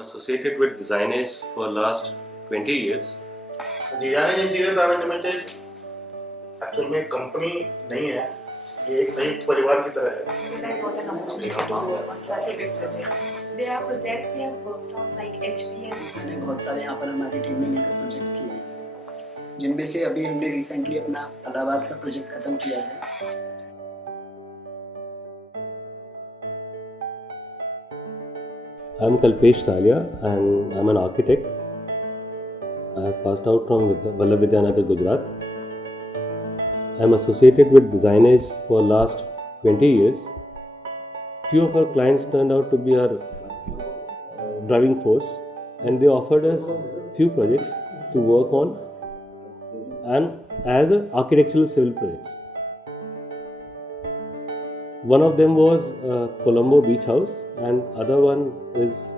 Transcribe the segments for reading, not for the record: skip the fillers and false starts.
associated with Designers for last 20 years. Designers interior private limited actual में company नहीं है, ये एक संयुक्त परिवार की तरह है. Like what an opportunity to work on such a big project. There are projects we have worked on like HPS. हमने बहुत सारे यहाँ पर हमारी टीम ने मिलकर प्रोजेक्ट किए हैं, जिनमें से अभी हमने रिसेंटली अपना इलाहाबाद का प्रोजेक्ट खत्म किया है. I'm Kalpesh Talia and I'm an architect. I have passed out from Vallabh Vidyanagar, Gujarat. I'm associated with Designers for last 20 years. Few of our clients turned out to be our driving force, and they offered us few projects to work on and as architectural civil projects. One of them was Colombo Beach House and other one is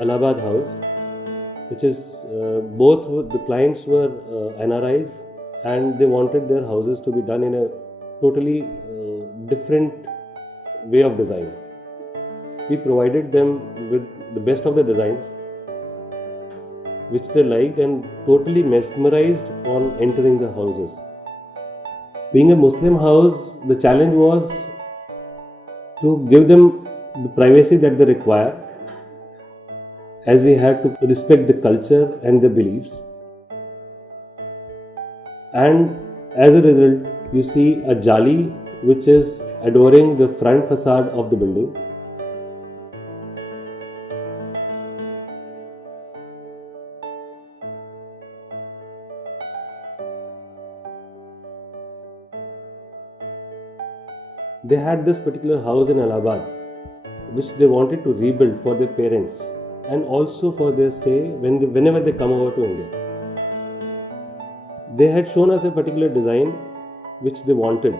Allahabad House, which is both the clients were NRIs and they wanted their houses to be done in a totally different way of design. We provided them with the best of the designs which they liked and totally mesmerized on entering the houses. Being a Muslim house, the challenge was to give them the privacy that they require, as we had to respect the culture and the beliefs. And as a result, you see a jali which is adorning the front facade of the building. They had this particular house in Allahabad which they wanted to rebuild for their parents and also for their stay whenever they come over to India. They had shown us a particular design which they wanted,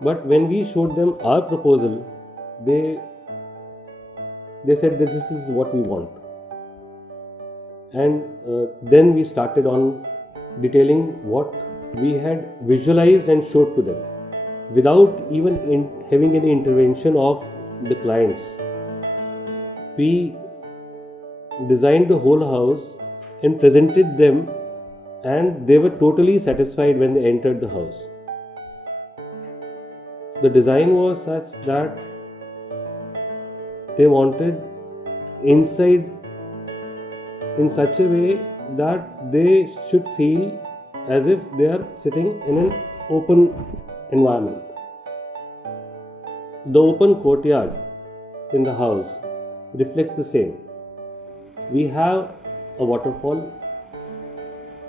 but when we showed them our proposal, they said that this is what we want. And then we started on detailing what we had visualized and showed to them, without even having any intervention of the clients. We designed the whole house and presented them, and they were totally satisfied when they entered the house. The design was such that they wanted inside in such a way that they should feel as if they are sitting in an open environment. The open courtyard in the house reflects the same. We have a waterfall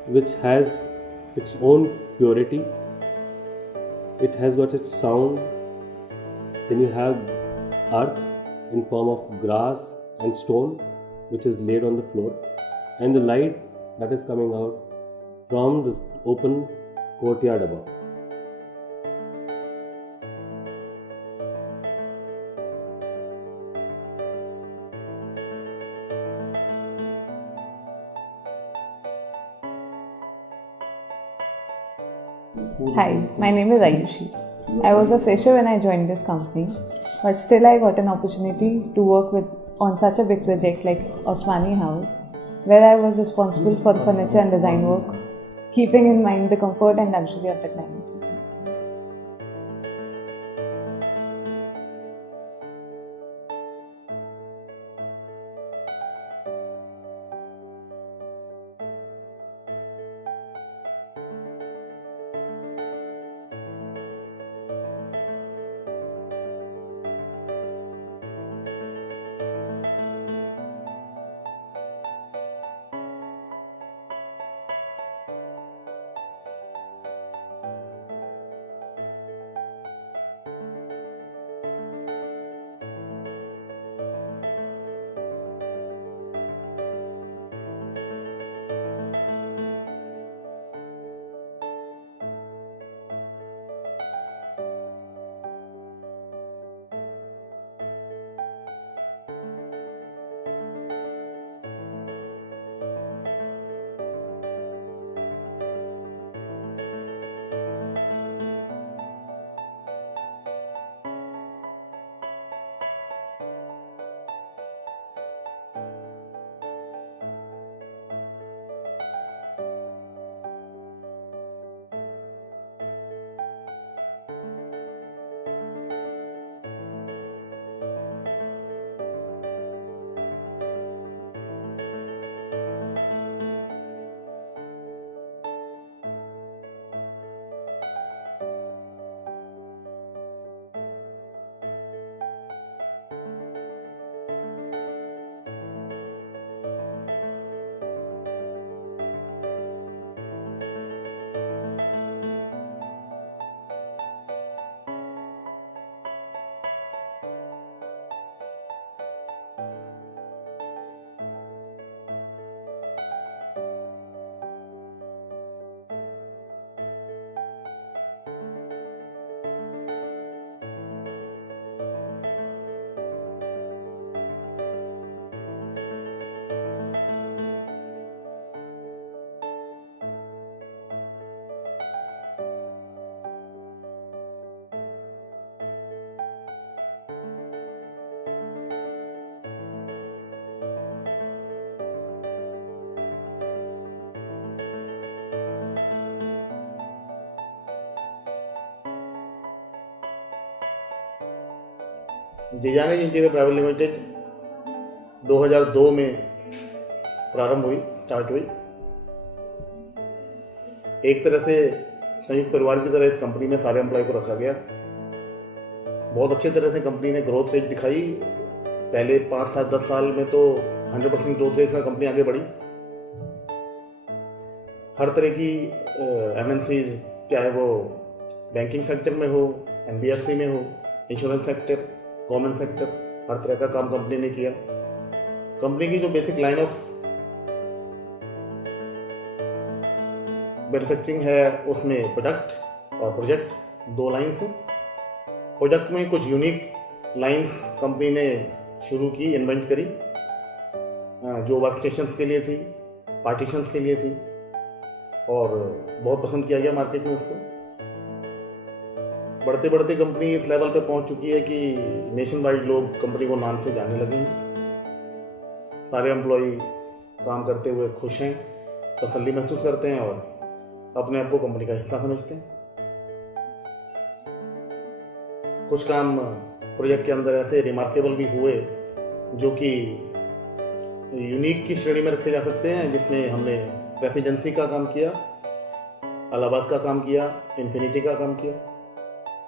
which has its own purity. It has got its sound. Then you have earth in form of grass and stone which is laid on the floor, and the light that is coming out from the open courtyard above. Hi, my name is Ayushi. I was a fresher when I joined this company, but still I got an opportunity to work on such a big project like Osmani House, where I was responsible for the furniture and design work, keeping in mind the comfort and luxury of the client. Designer interior private limited 2002 में प्रारंभ हुई, start हुई। एक तरह से संयुक्त परिवार की तरह इस कंपनी में सारे एम्प्लॉय को रखा गया। बहुत अच्छे तरह से कंपनी ने ग्रोथ रेट दिखाई। पहले 5 साल 10 साल में तो 100% ग्रोथ रेट से कंपनी आगे बढ़ी। हर तरह की MNCs, चाहे वो बैंकिंग सेक्टर में हो, NBFC में हो, इंश्योरेंस सेक्टर, गवर्नमेंट सेक्टर, हर तरह का काम कंपनी ने किया। कंपनी की जो बेसिक लाइन ऑफ मैन्युफैक्चरिंग है उसमें प्रोडक्ट और प्रोजेक्ट 2 लाइन्स हैं। प्रोडक्ट में कुछ यूनिक लाइन्स कंपनी ने शुरू की, इन्वेंट करी, जो वर्क स्टेशंस के लिए थी, पार्टीशंस के लिए थी, और बहुत पसंद किया गया मार्केट में उसको। बढ़ते बढ़ते कंपनी इस लेवल पे पहुंच चुकी है कि नेशन वाइड लोग कंपनी को नाम से जानने लगे हैं। सारे एम्प्लॉय काम करते हुए खुश हैं, तसल्ली महसूस करते हैं और अपने आप को कंपनी का हिस्सा समझते हैं। कुछ काम प्रोजेक्ट के अंदर ऐसे रिमार्केबल भी हुए जो कि यूनिक की श्रेणी में रखे जा सकते हैं, जिसमें हमने रेसिडेंसी का काम किया, इलाहाबाद का काम किया, इन्फिनिटी का काम किया।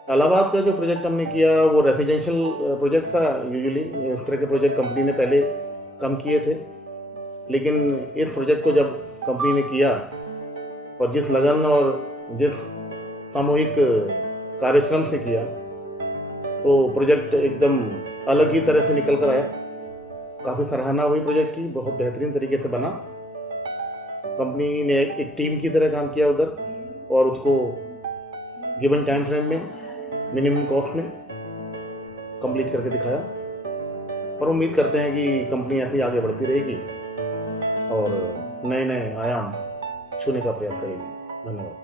इलाहाबाद का जो प्रोजेक्ट हमने किया वो रेसिडेंशियल प्रोजेक्ट था। यूजुअली इस तरह के प्रोजेक्ट कंपनी ने पहले कम किए थे, लेकिन इस प्रोजेक्ट को जब कंपनी ने किया और जिस लगन और जिस सामूहिक कार्यश्रम से किया, तो प्रोजेक्ट एकदम अलग ही तरह से निकल कर आया। काफ़ी सराहना हुई प्रोजेक्ट की, बहुत बेहतरीन तरीके से बना। कंपनी ने एक टीम की तरह काम किया उधर, और उसको गिवन टाइम फ्रेम में, मिनिमम कॉस्ट में कंप्लीट करके दिखाया। और उम्मीद करते हैं कि कंपनी ऐसे ही आगे बढ़ती रहेगी और नए नए आयाम छूने का प्रयास करेगी। धन्यवाद।